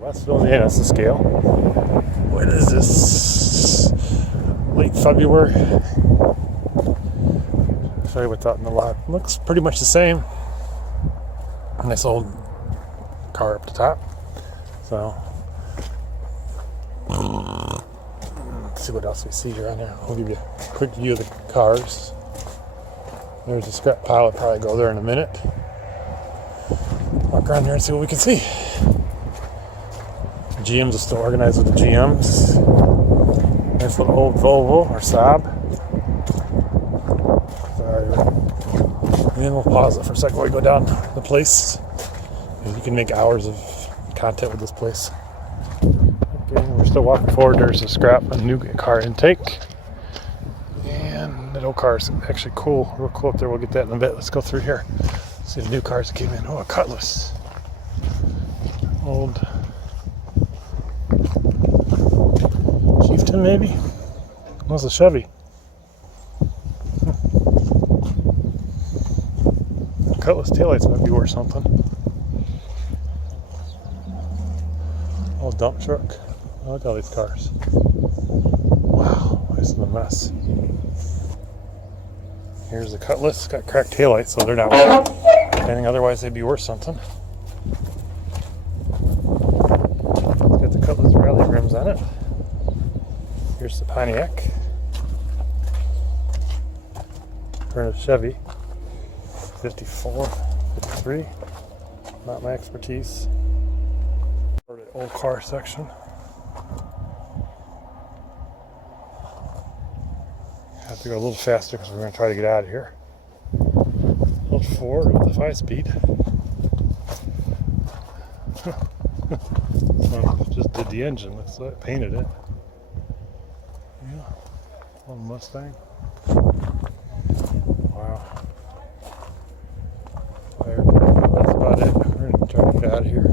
Westville, yeah, that's the scale. What is this? Late February. Show you what's out in the lot. Looks pretty much the same. Nice old car up the top. So, let's see what else we see here on there. I'll give you a quick view of the cars. There's a scrap pile. I'll probably go there in a minute. Walk around there and see what we can see. GMs are still organized with the GMs. Nice little old Volvo or Saab. And then we'll pause it for a second while we go down the place. And you can make hours of content with this place. Okay, we're still walking forward. There's a new car intake. And that old car is actually cool. Real cool up there. We'll get that in a bit. Let's go through here. See the new cars that came in. Oh, a Cutlass. Old Chieftain, maybe? That's a Chevy. Cutlass taillights might be worth something. Old dump truck. I like all these cars. Wow, this is a mess. Here's the Cutlass. Got cracked taillights, so they're not worth anything. Otherwise, they'd be worth something. It's got the Cutlass rally rims on it. Here's the Pontiac. Here's a Chevy. 54, 53. Not my expertise. Or the old car section. Have to go a little faster because we're going to try to get out of here. Old Ford with the 5-speed. Just did the engine. Looks like painted it. Yeah, old Mustang. Wow. That's about it. We're going to try to get out of here.